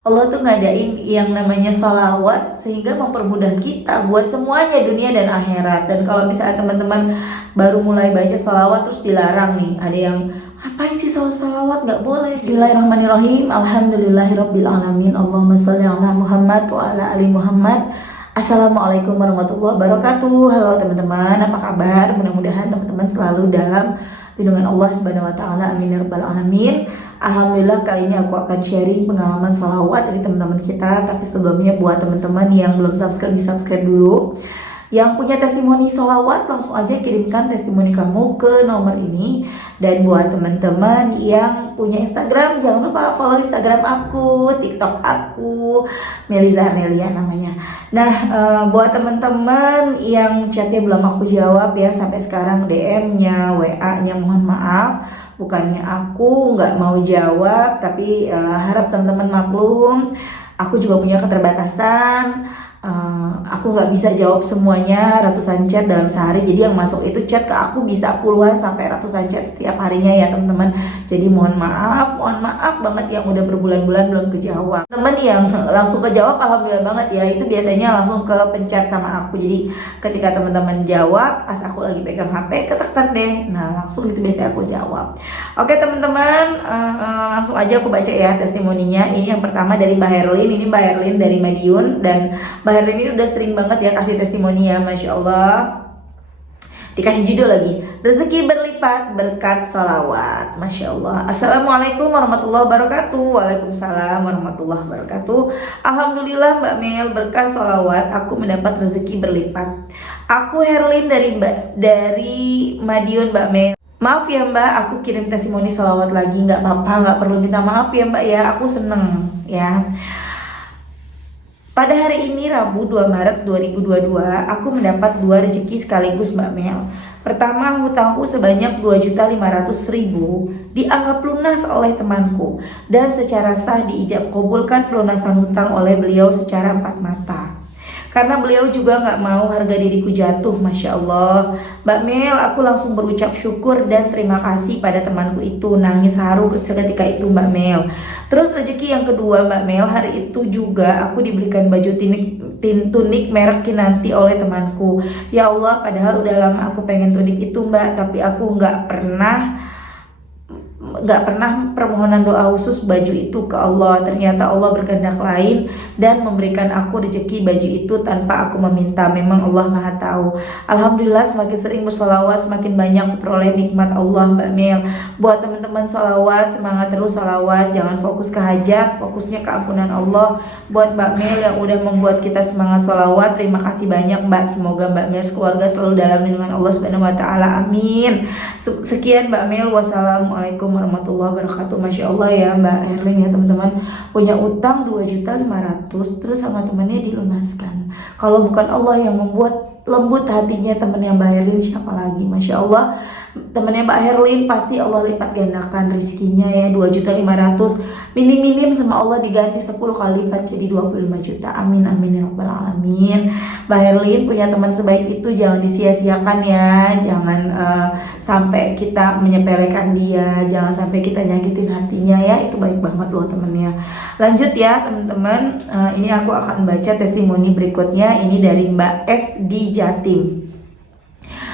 Allah tuh ngadain yang namanya sholawat sehingga mempermudah kita buat semuanya dunia dan akhirat. Dan kalau misalnya teman-teman baru mulai baca sholawat terus dilarang nih, ada yang apain sih sholawat, nggak boleh. Bismillahirrahmanirrahim. Alhamdulillahirobbilalamin. Allahumma sholli ala Muhammad wa ala ali Muhammad. Assalamualaikum warahmatullahi wabarakatuh. Halo teman-teman, apa kabar? Mudah-mudahan teman-teman selalu dalam lindungan Allah Subhanahu wa taala. Amin ya rabbal alamin. Alhamdulillah, kali ini aku akan sharing pengalaman sholawat dari teman-teman kita. Tapi sebelumnya buat teman-teman yang belum subscribe, di subscribe dulu. Yang punya testimoni sholawat langsung aja kirimkan testimoni kamu ke nomor ini. Dan buat teman-teman yang punya Instagram, jangan lupa follow Instagram aku, TikTok aku, Meliza Arnelia namanya. Nah, buat teman-teman yang chatnya belum aku jawab ya sampai sekarang, DM-nya, WA-nya, mohon maaf. Bukannya aku nggak mau jawab, tapi harap teman-teman maklum. Aku juga punya keterbatasan. Aku nggak bisa jawab semuanya, ratusan chat dalam sehari. Jadi yang masuk itu chat ke aku bisa puluhan sampai ratusan chat setiap harinya ya teman-teman. Jadi mohon maaf banget yang udah berbulan-bulan belum kejawab. Teman yang langsung kejawab, alhamdulillah banget ya. Itu biasanya langsung ke pencet sama aku. Jadi ketika teman-teman jawab, pas aku lagi pegang HP, ketekan deh. Nah langsung itu biasanya aku jawab. Oke teman-teman, langsung aja aku baca ya testimoninya. Ini yang pertama dari Mbak Herlin. Ini Mbak Herlin dari Madiun, dan Mbak Herlin ini udah sering banget ya kasih testimoni ya, Masya Allah. Dikasih judul lagi, rezeki berlipat berkat sholawat. Masya Allah. Assalamualaikum warahmatullahi wabarakatuh. Waalaikumsalam warahmatullahi wabarakatuh. Alhamdulillah Mbak Mel, berkat sholawat aku mendapat rezeki berlipat. Aku Herlin dari Madiun Mbak Mel. Maaf ya Mbak, aku kirim testimoni sholawat lagi. Nggak apa-apa, nggak perlu minta maaf ya Mbak ya. Aku seneng ya. Pada hari ini Rabu 2 Maret 2022, aku mendapat 2 rezeki sekaligus Mbak Mel. Pertama, hutangku sebanyak 2.500.000 dianggap lunas oleh temanku, dan secara sah diijab kabulkan pelunasan hutang oleh beliau secara 4 mata. Karena beliau juga nggak mau harga diriku jatuh, Masya Allah. Mbak Mel, aku langsung berucap syukur dan terima kasih pada temanku itu. Nangis haru seketika itu Mbak Mel. Terus rezeki yang kedua Mbak Mel, hari itu juga aku dibelikan baju tunik merek Kinanti oleh temanku. Ya Allah, padahal udah lama aku pengen tunik itu Mbak, tapi aku nggak pernah permohonan doa khusus baju itu ke Allah. Ternyata Allah berkehendak lain dan memberikan aku rezeki baju itu tanpa aku meminta. Memang Allah Maha Tahu. Alhamdulillah, semakin sering bersolawat semakin banyak peroleh nikmat Allah Mbak Mel. Buat teman-teman solawat, semangat terus solawat, jangan fokus ke hajat, fokusnya ke ampunan Allah. Buat Mbak Mel yang udah membuat kita semangat solawat, terima kasih banyak Mbak. Semoga Mbak Mel keluarga selalu dalam lindungan Allah Subhanahu wa taala. Amin. Sekian Mbak Mel. Wassalamualaikum warahmatullahi wabarakatuh. Masya Allah ya Mbak Erlin ya teman-teman, punya utang 2.500.000 terus sama temannya dilunaskan. Kalau bukan Allah yang membuat lembut hatinya temennya Mbak Herlin, siapa lagi? Masya Allah, temennya Mbak Herlin pasti Allah lipat gandakan rizkinya ya. 2.500.000 minim sama Allah diganti 10 kali lipat jadi 25 juta. Amin amin ya rabbal alamin. Mbak Herlin punya teman sebaik itu jangan disia-siakan ya. Jangan sampai kita menyepelekan dia, jangan sampai kita nyakitin hatinya ya. Itu baik banget loh temennya. Lanjut ya teman-teman, ini aku akan baca testimoni berikutnya. Ini dari Mbak S di Jatim.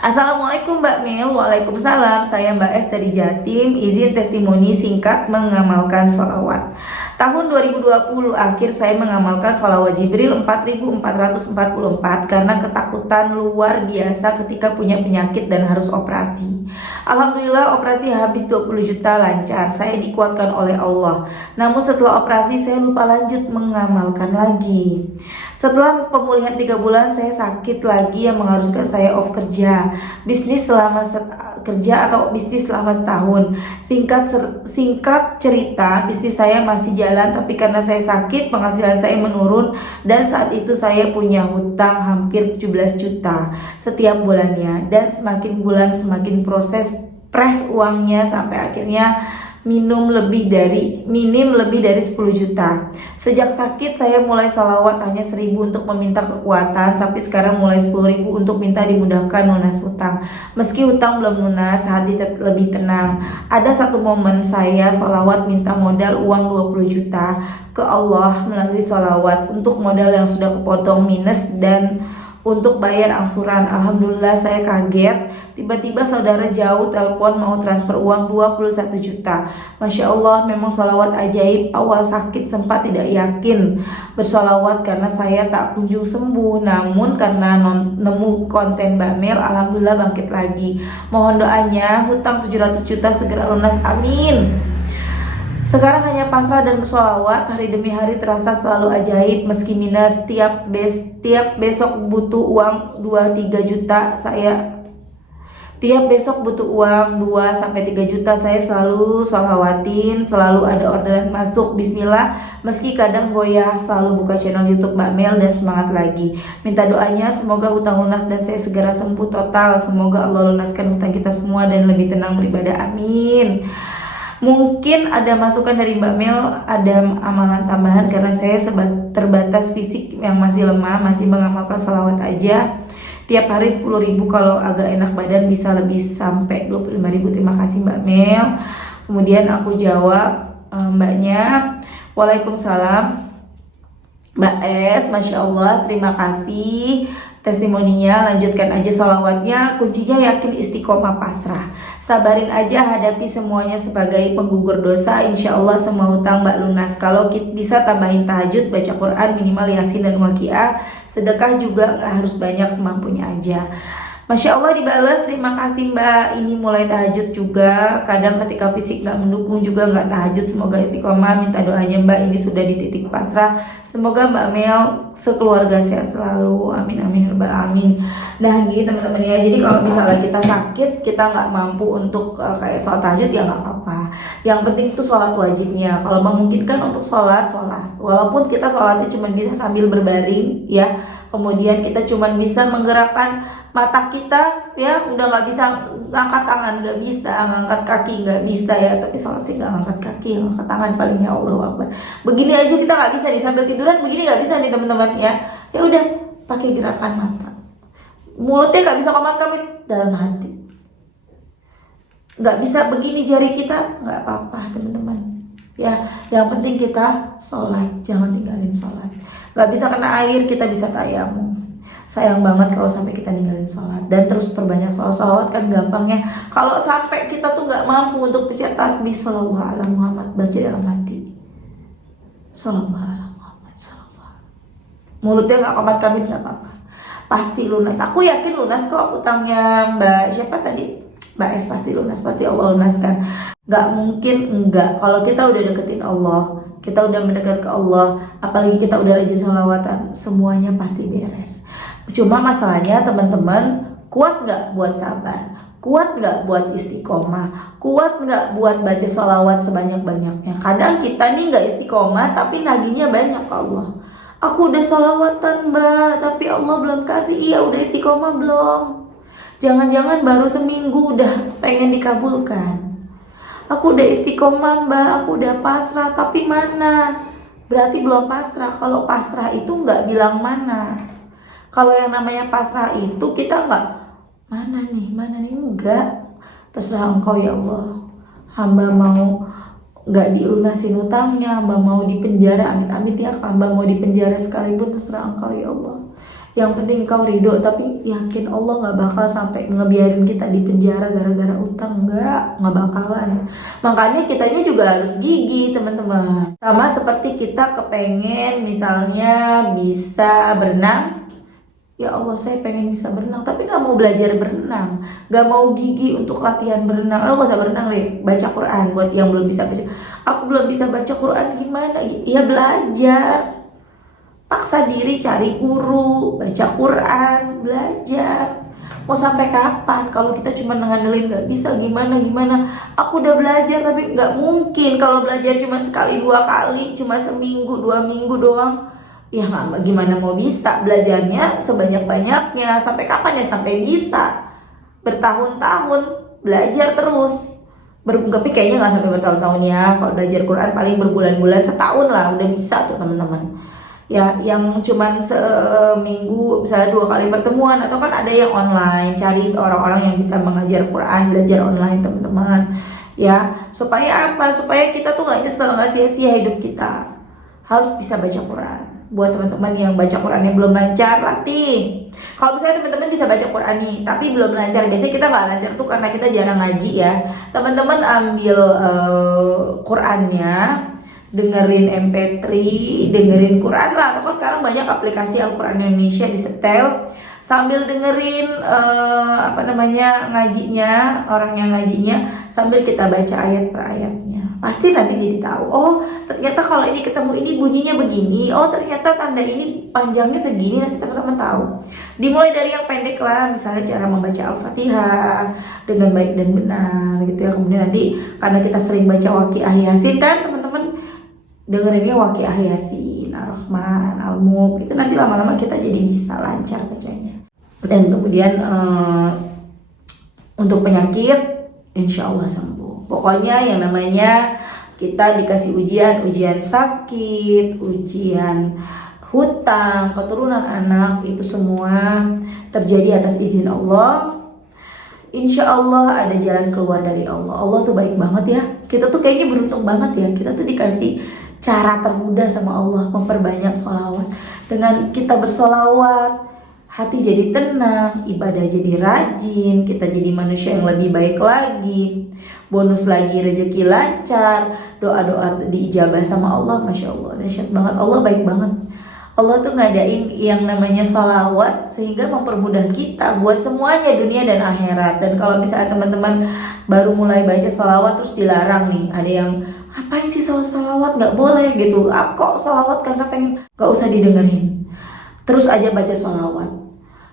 Assalamualaikum Mbak Mel. Waalaikumsalam. Saya Mbak S dari Jatim. Izin testimoni singkat mengamalkan sholawat. Tahun 2020 akhir saya mengamalkan sholawat Jibril 4.444 karena ketakutan luar biasa ketika punya penyakit dan harus operasi. Alhamdulillah operasi habis 20 juta lancar. Saya dikuatkan oleh Allah. Namun setelah operasi saya lupa lanjut mengamalkan lagi. Setelah pemulihan 3 bulan saya sakit lagi yang mengharuskan saya off kerja. Bisnis selama setahun. Singkat cerita, bisnis saya masih jalan, tapi karena saya sakit penghasilan saya menurun, dan saat itu saya punya hutang hampir 17 juta setiap bulannya, dan semakin bulan semakin press uangnya sampai akhirnya minim lebih dari 10 juta. Sejak sakit saya mulai sholawat hanya 1.000 untuk meminta kekuatan, tapi sekarang mulai 10.000 untuk minta dimudahkan lunas hutang. Meski hutang belum lunas, hati lebih tenang. Ada satu momen saya sholawat minta modal uang 20 juta ke Allah melalui sholawat untuk modal yang sudah kepotong minus dan untuk bayar angsuran. Alhamdulillah saya kaget. Tiba-tiba saudara jauh telepon mau transfer uang 21 juta. Masya Allah, memang sholawat ajaib. Awal sakit sempat tidak yakin bersolawat karena saya tak kunjung sembuh. Namun karena nemu konten Mbak Mel, alhamdulillah bangkit lagi. Mohon doanya hutang 700 juta segera lunas. Amin. Sekarang hanya pasrah dan bersolawat, hari demi hari terasa selalu ajaib. Meski minus tiap besok butuh uang 2-3 juta, tiap besok butuh uang 2-3 juta, saya selalu sholawatin, selalu ada orderan masuk, bismillah. Meski kadang goyah, selalu buka channel YouTube Mbak Mel dan semangat lagi. Minta doanya semoga hutang lunas dan saya segera sembuh total. Semoga Allah lunaskan hutang kita semua dan lebih tenang beribadah, amin. Mungkin ada masukan dari Mbak Mel, ada amalan tambahan karena saya terbatas fisik yang masih lemah, masih mengamalkan salawat aja. Tiap hari 10.000, kalau agak enak badan bisa lebih sampai 25.000. Terima kasih Mbak Mel. Kemudian aku jawab mbaknya, Waalaikumsalam Mbak S, Masya Allah, terima kasih testimoninya. Lanjutkan aja sholawatnya, kuncinya yakin, istiqomah, pasrah. Sabarin aja, hadapi semuanya sebagai penggugur dosa. Insya Allah semua hutang Mbak lunas. Kalau kita bisa tambahin tahajud, baca Quran minimal Yasin dan Waqiah. Sedekah juga gak harus banyak, semampunya aja. Masya Allah dibalas, terima kasih Mbak. Ini mulai tahajud juga. Kadang ketika fisik gak mendukung juga gak tahajud. Semoga istiqomah, minta doanya Mbak. Ini sudah di titik pasrah. Semoga Mbak Mel sekeluarga sehat selalu. Amin amin rabbal alamin. Nah gitu teman-teman ya. Jadi kalau misalnya kita sakit, kita gak mampu untuk kayak sholat tahajud, ya gak apa-apa. Yang penting itu sholat wajibnya. Kalau memungkinkan untuk sholat. Walaupun kita sholatnya cuma bisa sambil berbaring ya. Kemudian kita cuma bisa menggerakkan mata kita ya, udah nggak bisa ngangkat tangan, nggak bisa ngangkat kaki, nggak bisa ya. Tapi sholat sih nggak ngangkat kaki, ngangkat tangan paling, ya Allah Akbar. Begini aja kita nggak bisa nih, sambil tiduran begini nggak bisa nih teman-teman ya. Ya udah pakai gerakan mata, mulutnya nggak bisa komat-kamit, dalam hati. Nggak bisa begini jari kita, nggak apa-apa teman-teman ya. Yang penting kita sholat, jangan tinggalin sholat. Gak bisa kena air, kita bisa tayamum. Sayang banget kalau sampai kita ninggalin sholat. Dan terus perbanyak sholawat kan gampangnya. Kalau sampai kita tuh gak mampu untuk pencet tasbih Sallallahu ala Muhammad, baca dalam hati Sallallahu ala Muhammad, Sallallahu. Mulutnya gak komat-kamit gak apa-apa, pasti lunas. Aku yakin lunas kok utangnya Mbak siapa tadi, Mbak S. Pasti lunas, pasti Allah lunaskan. Gak mungkin enggak. Kalau kita udah deketin Allah, kita udah mendekat ke Allah, apalagi kita udah rajin sholawatan, semuanya pasti beres. Cuma masalahnya teman-teman, kuat gak buat sabar? Kuat gak buat istiqomah? Kuat gak buat baca sholawat sebanyak-banyaknya? Kadang kita nih gak istiqomah tapi nagihnya banyak ke Allah. Aku udah sholawatan Mbak, tapi Allah belum kasih. Iya, udah istiqomah belum? Jangan-jangan baru seminggu udah pengen dikabulkan. Aku udah istiqomah Mbak, aku udah pasrah, tapi mana? Berarti belum pasrah. Kalau pasrah itu nggak bilang mana. Kalau yang namanya pasrah itu kita nggak mana nih, enggak. Terserah Engkau ya Allah. Hamba mau nggak dilunasin hutangnya, hamba mau dipenjara, amit-amit ya, hamba mau dipenjara sekalipun, terserah Engkau ya Allah. Yang penting Engkau ridho, tapi yakin Allah gak bakal sampai ngebiarin kita di penjara gara-gara utang. Nggak bakalan. Makanya kitanya juga harus gigih teman-teman. Sama seperti kita kepengen misalnya bisa berenang. Ya Allah, saya pengen bisa berenang tapi gak mau belajar berenang, gak mau gigih untuk latihan berenang. Gak usah berenang deh, baca Quran. Buat yang belum bisa baca, aku belum bisa baca Quran, gimana? Ya belajar, paksa diri, cari guru, baca Quran, belajar. Mau sampai kapan kalau kita cuma ngandelin gak bisa, gimana? Aku udah belajar tapi gak mungkin kalau belajar cuma sekali 2 kali, cuma seminggu 2 minggu doang. Ya gimana mau bisa belajarnya sebanyak-banyaknya? Sampai kapan ya? Sampai bisa bertahun-tahun belajar terus. tapi kayaknya nggak sampai bertahun-tahun ya. Kalau belajar Quran paling berbulan-bulan, setahun lah udah bisa tuh teman-teman. Ya, yang cuman seminggu misalnya 2 kali pertemuan, atau kan ada yang online, cari orang-orang yang bisa mengajar Quran, belajar online teman-teman. Ya, supaya apa? Supaya kita tuh nggak nyesel, nggak sia-sia hidup kita. Harus bisa baca Quran. Buat teman-teman yang baca Quran yang belum lancar, latih. Kalau misalnya teman-teman bisa baca Quran nih, tapi belum lancar, biasanya kita nggak lancar tuh karena kita jarang ngaji ya. Teman-teman ambil Qurannya, dengerin MP3, dengerin Quran lah. Atau sekarang banyak aplikasi Al-Quran Indonesia disetel sambil dengerin ngajinya, orang yang ngajinya, sambil kita baca ayat per ayatnya. Pasti nanti jadi tahu, oh ternyata kalau ini ketemu ini bunyinya begini, oh ternyata tanda ini panjangnya segini. Nanti teman-teman tahu. Dimulai dari yang pendek lah, misalnya cara membaca Al-Fatihah dengan baik dan benar gitu ya. Kemudian nanti karena kita sering baca Waqiah Yasin kan teman-teman, dengerinnya Waqiah Yasin, Ar-Rahman, Al-Mulk, itu nanti lama-lama kita jadi bisa lancar bacanya. Dan kemudian untuk penyakit insya Allah sembuh. Pokoknya yang namanya kita dikasih ujian sakit, ujian hutang, keturunan anak, itu semua terjadi atas izin Allah. Insya Allah ada jalan keluar dari Allah. Allah tuh baik banget ya. Kita tuh kayaknya beruntung banget ya. Kita tuh dikasih cara termudah sama Allah, memperbanyak sholawat. Dengan kita bersolawat, hati jadi tenang, ibadah jadi rajin, kita jadi manusia yang lebih baik lagi. Bonus lagi rezeki lancar, doa-doa diijabah sama Allah. Masya Allah, dahsyat banget. Allah baik banget. Allah tuh ngadain yang namanya sholawat sehingga mempermudah kita buat semuanya, dunia dan akhirat. Dan kalau misalnya teman-teman baru mulai baca sholawat terus dilarang nih, ada yang ngapain sih sholawat, nggak boleh gitu, kok sholawat karena pengen, nggak usah didengerin, terus aja baca sholawat.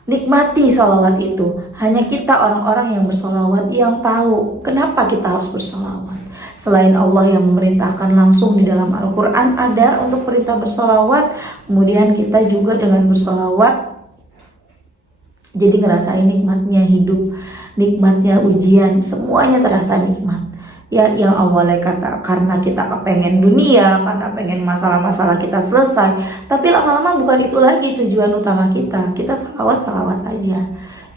Nikmati sholawat itu. Hanya kita orang-orang yang bersolawat yang tahu kenapa kita harus bersolawat. Selain Allah yang memerintahkan langsung di dalam Al-Quran ada untuk perintah bersolawat, kemudian kita juga dengan bersolawat jadi ngerasain nikmatnya hidup, nikmatnya ujian, semuanya terasa nikmat. Ya, yang awalnya karena kita kepengen dunia, karena pengen masalah-masalah kita selesai, tapi lama-lama bukan itu lagi tujuan utama kita. Kita salawat aja,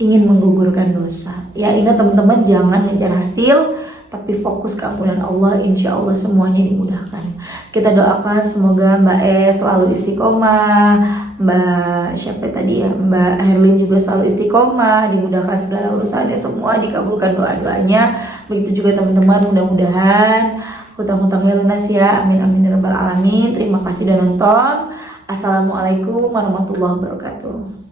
ingin menggugurkan dosa. Ya, ingat teman-teman, jangan ngejar hasil, tapi fokus keampunan Allah. Insya Allah semuanya dimudahkan. Kita doakan semoga Mbak selalu istiqomah, Mbak Herlin juga selalu istiqomah, dimudahkan segala urusannya, semua dikabulkan doa-doanya. Begitu juga teman-teman, mudah-mudahan hutang-hutangnya lunas ya. Amin amin ya rabbal alamin. Terima kasih sudah nonton. Assalamualaikum warahmatullahi wabarakatuh.